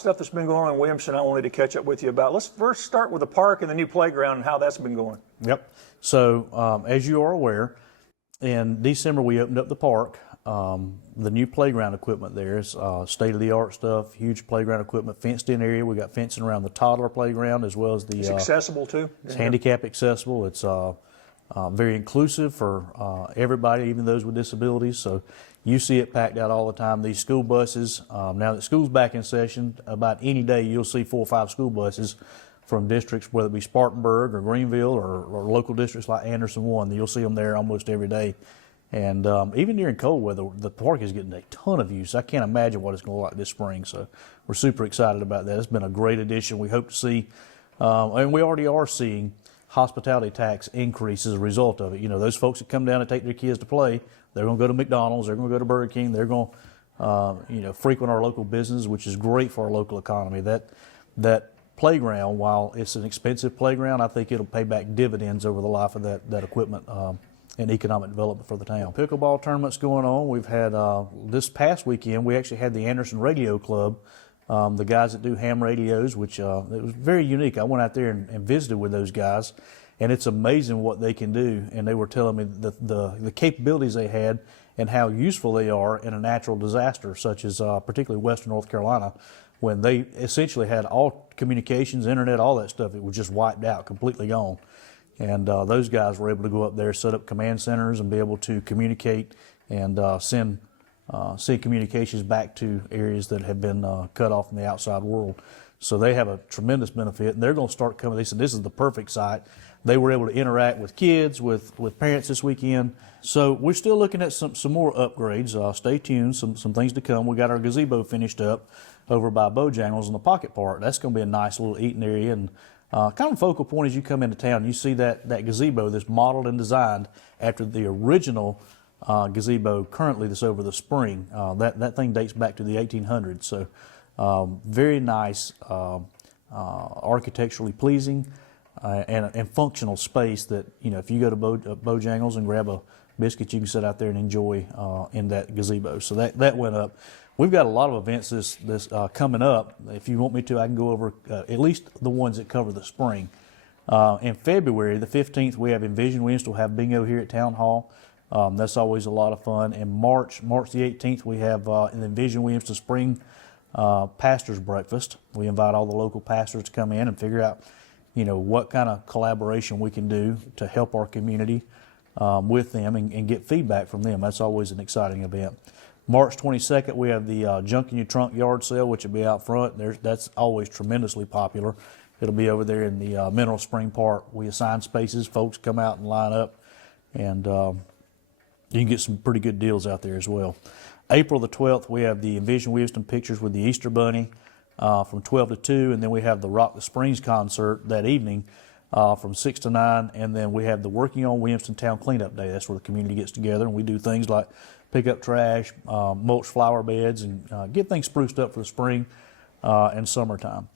stuff that's been going on in Williamston I wanted to catch up with you about. Let's first start with the park and the new playground and how that's been going. Yep. So as you are aware, in December we opened up the park. The new playground equipment there is state-of-the-art stuff, huge playground equipment, fenced-in area. We got fencing around the toddler playground as well as the... It's accessible too? It's handicap accessible. It's very inclusive for everybody, even those with disabilities. So you see it packed out all the time. These school buses, now that school's back in session, about any day you'll see 4 or 5 school buses from districts, whether it be Spartanburg or Greenville or local districts like Anderson 1. You'll see them there almost every day. And even during cold weather, the park is getting a ton of use. I can't imagine what it's going to look like this spring. So we're super excited about that. It's been a great addition. We hope to see, and we already are seeing, hospitality tax increase as a result of it. You know, those folks that come down and take their kids to play, they're going to go to McDonald's, they're going to go to Burger King, they're going to, frequent our local business, which is great for our local economy. That playground, while it's an expensive playground, I think it'll pay back dividends over the life of that equipment and economic development for the town. Pickleball tournaments going on. We've had, this past weekend, we actually had the Anderson Radio Club, the guys that do ham radios, which it was very unique. I went out there and visited with those guys, and it's amazing what they can do. And they were telling me the capabilities they had and how useful they are in a natural disaster, such as particularly Western North Carolina, when they essentially had all communications, internet, all that stuff. It was just wiped out, completely gone. And those guys were able to go up there, set up command centers, and be able to communicate and send communications back to areas that have been cut off from the outside world. So they have a tremendous benefit, and they're going to start coming. They said this is the perfect site. They were able to interact with kids, with parents this weekend. So we're still looking at some more upgrades. Stay tuned, some things to come. We got our gazebo finished up over by Bojangles in the Pocket Park. That's going to be a nice little eating area, and kind of a focal point as you come into town. You see that gazebo that's modeled and designed after the original gazebo currently that's over the spring. That thing dates back to the 1800s. So very nice, architecturally pleasing, and functional space that, if you go to Bojangles and grab a biscuit, you can sit out there and enjoy in that gazebo. So that went up. We've got a lot of events this coming up. If you want me to, I can go over at least the ones that cover the spring. In February, the 15th, we have Envision Williamston. We'll have bingo here at Town Hall. That's always a lot of fun. In March the 18th, we have an Envision Williamston Spring Pastors Breakfast. We invite all the local pastors to come in and figure out, what kind of collaboration we can do to help our community with them and get feedback from them. That's always an exciting event. March 22nd, we have the Junk in Your Trunk yard sale, which will be out front. That's always tremendously popular. It'll be over there in the Mineral Spring Park. We assign spaces. Folks come out and line up, and you can get some pretty good deals out there as well. April the 12th, we have the Envision Williamston Pictures with the Easter Bunny from 12 to 2, and then we have the Rock the Springs concert that evening from 6 to 9, and then we have the Working on Williamston Town Cleanup Day. That's where the community gets together, and we do things like pick up trash, mulch flower beds, and get things spruced up for the spring and summertime.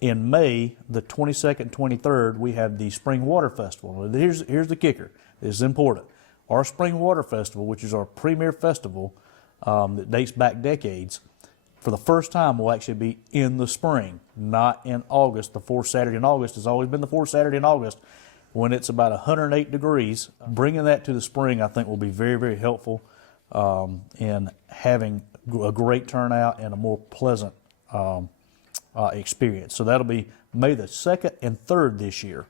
In May, the 22nd and 23rd, we have the Springwater Festival. Here's the kicker. This is important. Our Springwater Festival, which is our premier festival that dates back decades, for the first time will actually be in the spring, not in August. The fourth Saturday in August has always been the fourth Saturday in August when it's about 108 degrees. Bringing that to the spring, I think, will be very, very helpful in having a great turnout and a more pleasant experience. So that'll be May the 2nd and 3rd this year.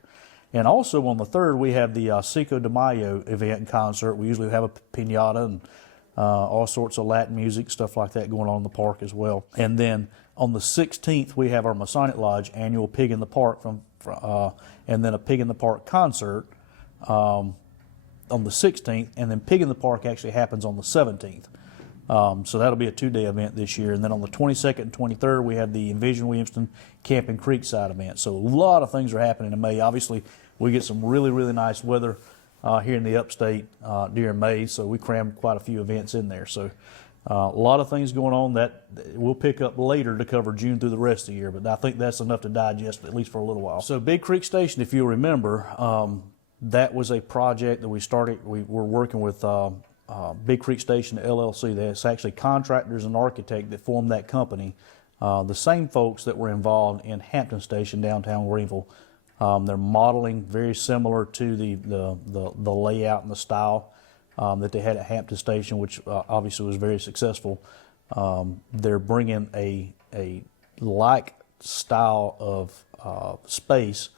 And also on the 3rd, we have the Cinco de Mayo event and concert. We usually have a piñata and all sorts of Latin music, stuff like that going on in the park as well. And then on the 16th, we have our Masonic Lodge annual Pig in the Park and then a Pig in the Park concert on the 16th, and then Pig in the Park actually happens on the 17th. So that'll be a 2-day event this year. And then on the 22nd and 23rd, we have the Envision Williamston Camping Creekside event. So a lot of things are happening in May. Obviously, we get some really, really nice weather here in the upstate during May, so we crammed quite a few events in there. So a lot of things going on that we'll pick up later to cover June through the rest of the year, but I think that's enough to digest at least for a little while. So Big Creek Station, if you'll remember, that was a project that we started. We were working with Big Creek Station LLC. That's actually contractors and architect that formed that company the same folks that were involved in Hampton Station downtown Greenville. They're modeling very similar to the layout and the style that they had at Hampton Station, which obviously was very successful. They're bringing a like style of space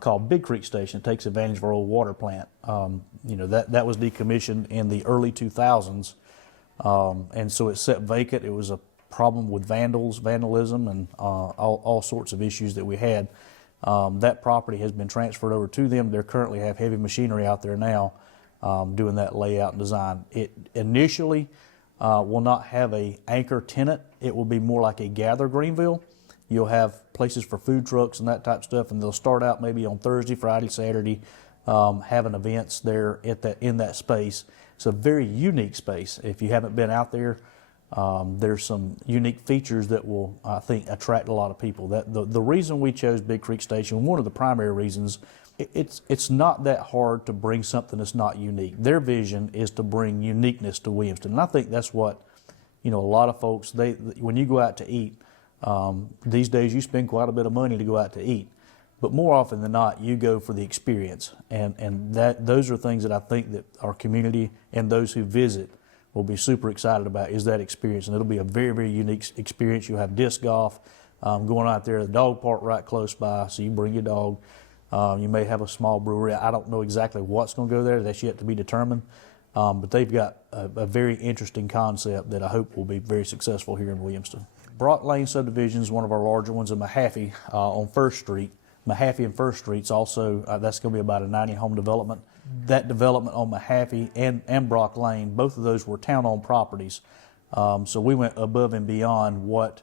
called Big Creek Station. It takes advantage of our old water plant. That was decommissioned in the early 2000s, and so it sat vacant. It was a problem with vandalism, and all sorts of issues that we had. That property has been transferred over to them. They currently have heavy machinery out there now doing that layout and design. It initially will not have a anchor tenant. It will be more like a Gather Greenville. You'll have places for food trucks and that type of stuff, and they'll start out maybe on Thursday, Friday, Saturday, having events there in that space. It's a very unique space. If you haven't been out there, there's some unique features that will, I think, attract a lot of people. The reason we chose Big Creek Station, one of the primary reasons, it's not that hard to bring something that's not unique. Their vision is to bring uniqueness to Williamston, and I think that's what, a lot of folks, when you go out to eat, these days you spend quite a bit of money to go out to eat, but more often than not, you go for the experience, and those are things that I think that our community and those who visit will be super excited about, is that experience. And it'll be a very, very unique experience. You'll have disc golf, going out there, the dog park right close by, so you bring your dog. You may have a small brewery. I don't know exactly what's going to go there. That's yet to be determined. But they've got a very interesting concept that I hope will be very successful here in Williamston. Brock Lane subdivision is one of our larger ones in Mahaffey on 1st Street. Mahaffey and 1st Street's also, that's going to be about a 90-home development. That development on Mahaffey and Brock Lane, both of those were town-owned properties. So we went above and beyond what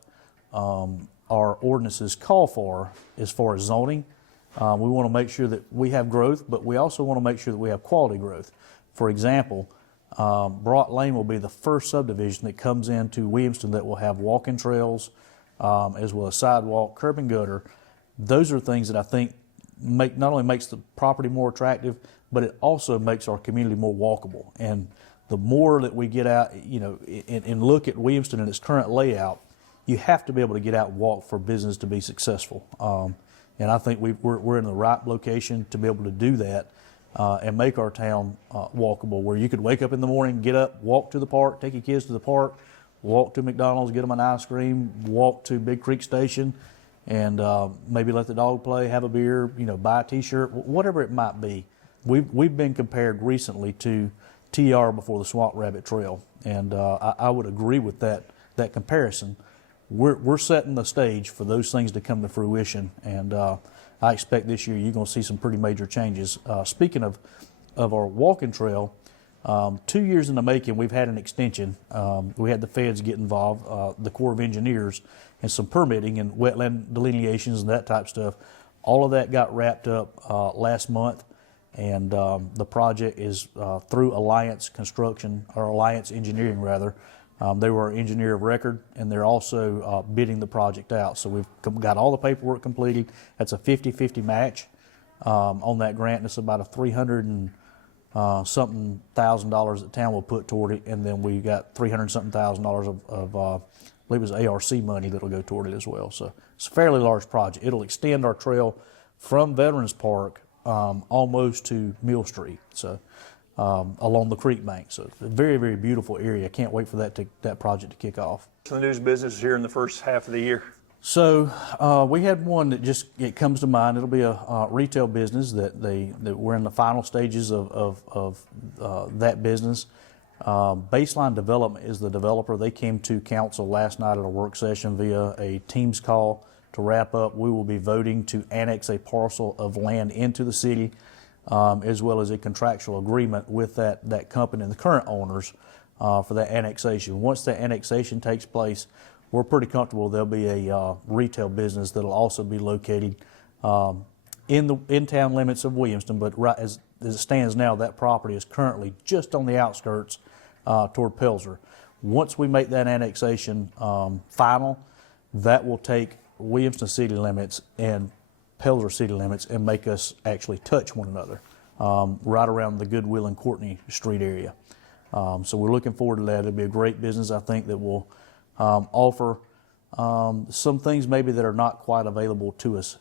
our ordinances call for as far as zoning. We want to make sure that we have growth, but we also want to make sure that we have quality growth. For example, Brock Lane will be the first subdivision that comes into Williamston that will have walking trails, as well as sidewalk, curb and gutter. Those are things that I think not only makes the property more attractive, but it also makes our community more walkable. And the more that we get out, and look at Williamston in its current layout, you have to be able to get out and walk for business to be successful. And I think we're in the right location to be able to do that and make our town walkable, where you could wake up in the morning, get up, walk to the park, take your kids to the park, walk to McDonald's, get them an ice cream, walk to Big Creek Station, and maybe let the dog play, have a beer, buy a T-shirt, whatever it might be. We've been compared recently to TR before the Swamp Rabbit Trail, and I would agree with that comparison. We're setting the stage for those things to come to fruition, and I expect this year you're going to see some pretty major changes. Speaking of our walking trail, 2 years in the making, we've had an extension. We had the feds get involved, the Corps of Engineers, and some permitting and wetland delineations and that type of stuff. All of that got wrapped up last month, and the project is through Alliance Construction, or Alliance Engineering rather. They were our engineer of record, and they're also bidding the project out. So we've got all the paperwork completed. That's a 50-50 match on that grant, and it's about a $300 and something thousand dollars that the town will put toward it, and then we got $300 something thousand of I believe it was ARC money that'll go toward it as well. So it's a fairly large project. It'll extend our trail from Veterans Park almost to Mill Street. So along the creek bank. So it's a very, very beautiful area. I can't wait for that project to kick off. The news business here in the first half of the year. So we had one that it comes to mind. It'll be a retail business that we're in the final stages of that business. Baseline Development is the developer. They came to council last night at a work session via a Teams call to wrap up. We will be voting to annex a parcel of land into the city, as well as a contractual agreement with that company and the current owners for that annexation. Once that annexation takes place, we're pretty comfortable there'll be a retail business that'll also be located in town limits of Williamston, but right as it stands now, that property is currently just on the outskirts toward Pelzer. Once we make that annexation final, that will take Williamston city limits and Pelzer city limits and make us actually touch one another right around the Goodwill and Courtney Street area. So we're looking forward to that. It'll be a great business, I think, that will offer some things maybe that are not quite available to us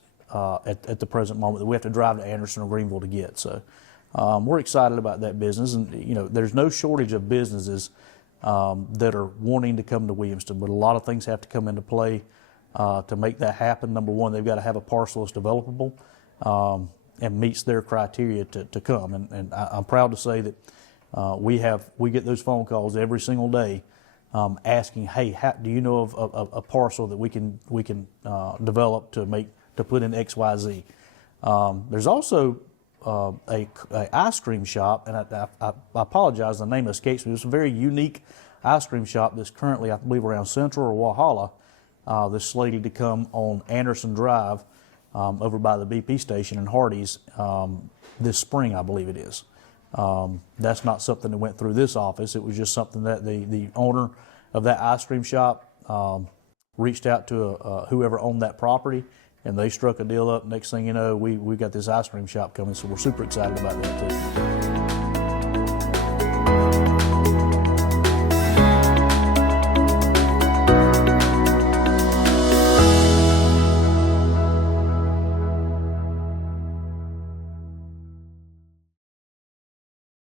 at the present moment that we have to drive to Anderson or Greenville to get. So we're excited about that business, and there's no shortage of businesses that are wanting to come to Williamston, but a lot of things have to come into play to make that happen. Number one, they've got to have a parcel that's developable and meets their criteria to come. And I'm proud to say that we get those phone calls every single day asking, hey, do you know of a parcel that we can develop to put in X, Y, Z? There's also a ice cream shop, and I apologize, the name escapes me. It's a very unique ice cream shop that's currently, I believe, around Central or Walhalla. That's slated to come on Anderson Drive over by the BP station in Hardee's this spring, I believe it is. That's not something that went through this office. It was just something that the owner of that ice cream shop reached out to whoever owned that property, and they struck a deal up. Next thing you know, we got this ice cream shop coming, so we're super excited about that too.